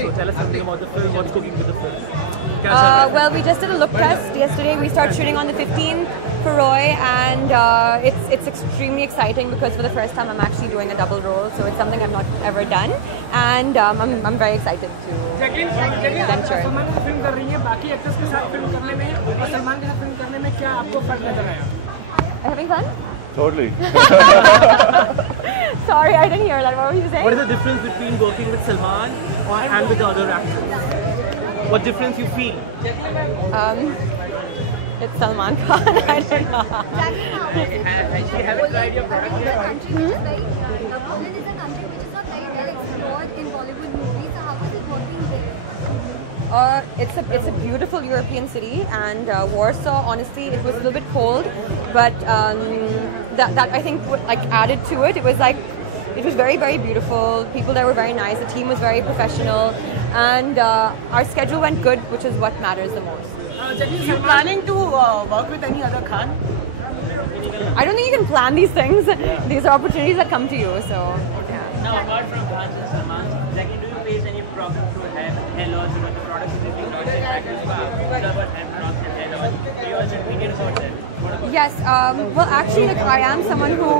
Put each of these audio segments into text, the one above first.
So tell us something about the film. What's cooking with the film? Well, we just did a look test yesterday. We start shooting on the 15th for Roy, and it's extremely exciting because for the first time I'm actually doing a double role. So it's something I've not ever done, and I'm very excited to venture. Salman की film कर रही हैं, बाकी actors के साथ film करने में और सलमान के साथ फिल्म करने में क्या आपको फर्क नजर आया? Having fun? Totally. Sorry, I didn't hear that. What were you saying? What is the difference between working with Salman and with the other actors? What difference you feel? It's Salman Khan. I don't know. Has she haven't tried your product yet? Poland is a country which is not very well explored in Bollywood movies. So how is it working there? It's a beautiful European city, and Warsaw. Honestly, it was a little bit cold, but that I think like added to it. It was very, very beautiful. People there were very nice. The team was very professional, and our schedule went good, which is what matters the most. You planning to work with any other Khan? I don't think you can plan these things. These are opportunities that come to you. So yeah. Now, apart from Khan and Salman, Jackie, do you face any problem to hair loss? You know, the products that you launched in practice, about hair loss and hair loss. Do you also tweet about that? Yes, well actually like, I am someone who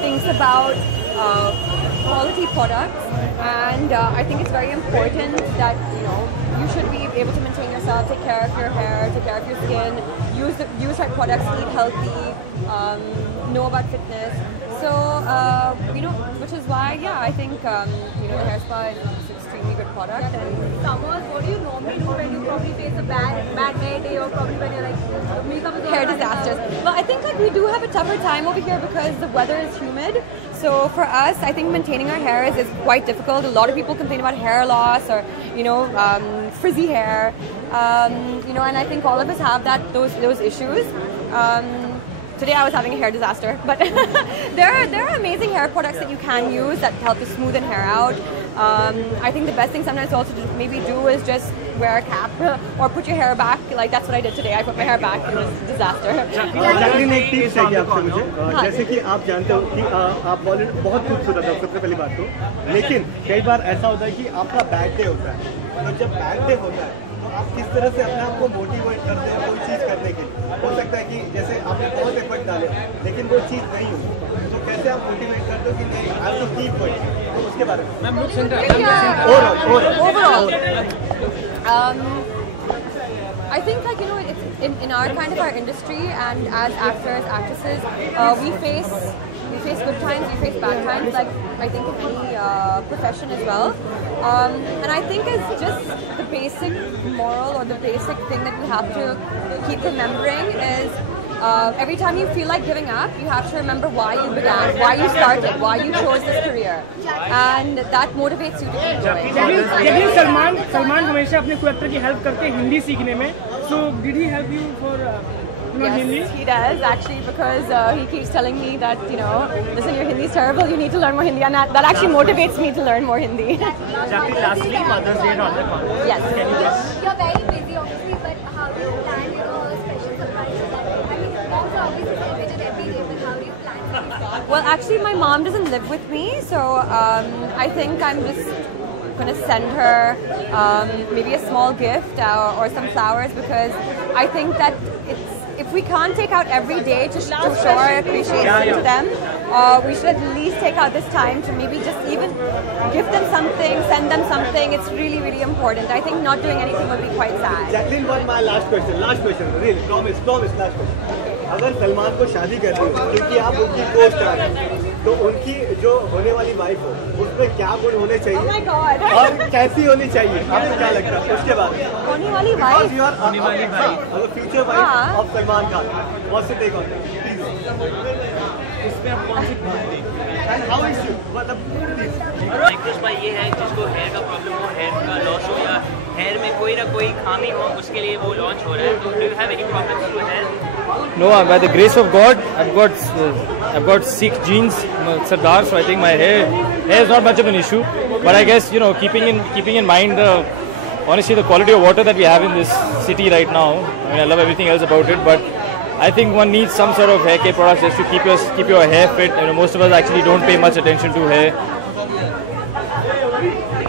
thinks about quality products, and I think it's very important that you should be able to maintain yourself, take care of your hair, take care of your skin, use right products, eat healthy, know about fitness. So which is why I think the hair spa is an extremely good product. And Summers, what do you normally do when you probably face a bad hair day, or probably when you're like makeup is all hair done disasters. up? Well, I think like we do have a tougher time over here because the weather is humid. So for us, I think maintaining our hair is quite difficult. A lot of people complain about hair loss or frizzy hair. And I think all of us have those issues. Today I was having a hair disaster, but there are amazing hair products that you can use that help to smoothen hair out. I think the best thing sometimes to also maybe do is just wear a cap or put your hair back. Like that's what I did today. I put my hair back. It was a disaster. Jacqueline एक tips चाहिए आपसे मुझे जैसे कि आप जानते हो कि आप बॉलीवुड बहुत खूबसूरत हो सबसे पहली बात तो लेकिन कई बार ऐसा होता है कि आपका बैड डे होता है तो जब बैड डे होता है तो आप किस तरह से अपने आप को मोटिवेट करते हैं कोई चीज़ करने के लिए हो सकता है कि जैसे आपने बहुत एफर्ट डाले लेकिन वो चीज़ नहीं हुई तो कैसे आप मोटिवेट करते हो कि नहीं I have to keep going तो उसके बारे में Overall. I think it's in our kind of our industry, and as actors, actresses, we face good times, we face bad times, like I think in any profession as well. And I think it's just the basic moral or the basic thing that we have to keep remembering is every time you feel like giving up, you have to remember why you began, why you started, why you chose this career, and that motivates you to keep going. लेकिन सलमान हमेशा अपने को actor की help करते हैं हिंदी सीखने में. So did he help you for Yes, Hindi? he does actually because he keeps telling me that listen, your Hindi is terrible. You need to learn more Hindi, and that actually motivates me to learn more Hindi. Jackie, lastly, Mother's Day on the corner. Yes. Can you just You're very busy, obviously, but how do you plan a special surprise? I mean, moms are obviously celebrated every day, but how do you plan to be special? Well, actually, my mom doesn't live with me, so I think I'm just going to send her maybe a small gift or some flowers because I think that if we can't take out every day to show our appreciation to them, we should at least take out this time to maybe just even give them something, send them something. It's really, really important. I think not doing anything would be quite sad. Jacqueline one my last question really promise last question अगर सलमान को शादी करनी हो क्योंकि आप उनकी को star हैं तो उनकी जो होने वाली वाइफ हो उसमें क्या गुण होने चाहिए Oh my God. और कैसी होनी चाहिए आपको क्या लगता है उसके बारे में होने वाली वाइफ. होने वाली wife future wife of Salman Khan what's your take on इसमें आप कौन सी बात देंगे? एंड हाउ इज यू मतलब निकृष्ट भाई ये है जिसको हेयर का प्रॉब्लम हो, हेयर का लॉस हो या हेयर में कोई ना कोई खामी हो, उसके लिए वो लॉन्च हो रहा है. तो do you have any problems to hear? No, by the grace of God, I've got Sikh genes, Sardar, so I think my hair is not much of an issue. But I guess keeping in mind honestly the quality of water that we have in this city right now. I mean, I love everything else about it, but I think one needs some sort of hair care products just to keep your hair fit. Most of us actually don't pay much attention to hair.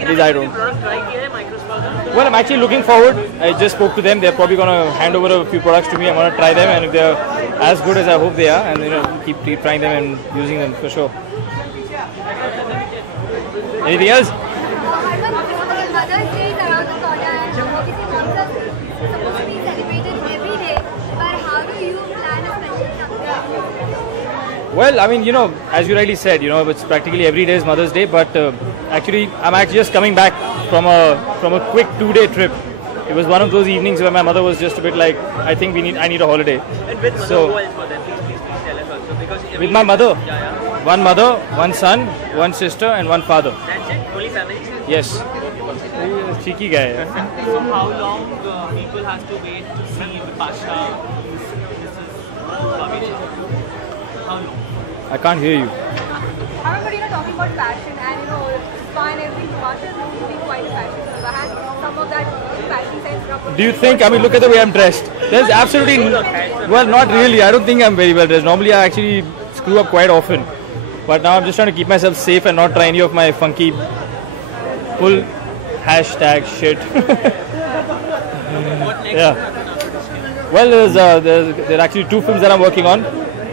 At least I don't. Product try किया है माइक्रोस्पार्क? Well, I'm actually looking forward. I just spoke to them. They're probably going to hand over a few products to me. I'm going to try them, and if they're as good as I hope they are, and keep trying them and using them for sure. Anything else? Mother's Day is around the corner, and obviously moms are supposed to be celebrated every day. But how do you plan a special something? Well, I mean, as you rightly said, it's practically every day is Mother's Day, but actually, I'm actually just coming back from a quick 2-day trip. It was one of those evenings where my mother was just a bit like, I think I need a holiday. And with mother, So- who else for them? Please tell us also, because every With my mother, Yeah. one mother, one son, one sister, and one father. That's it. Only family. Yes. Cheeky guy. So how long people has to wait to see Bipasha, Mrs. Babeja? How long? I can't hear you. I remember, talking about fashion and, spa and everything. Bipasha is known to be quite a fashion. So I had some of that fashion sense. Do you think, I mean, look at the way I'm dressed. There's absolutely, well, not really. I don't think I'm very well dressed. Normally, I actually screw up quite often. But now I'm just trying to keep myself safe and not try any of my funky full hashtag shit. What next? Yeah. Well, there are actually 2 films that I'm working on.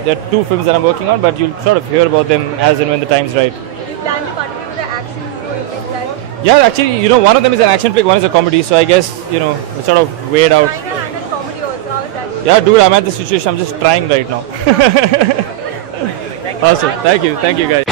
There are 2 films that I'm working on, but you'll sort of hear about them as and when the time's right. You plan to continue with the action like that. Yeah, actually, one of them is an action flick, one is a comedy. So I guess, it's sort of weighed out. Trying to handle comedy also. How is that? Yeah, dude, I'm at the situation. I'm just trying right now. Awesome. Thank you. Thank you, guys.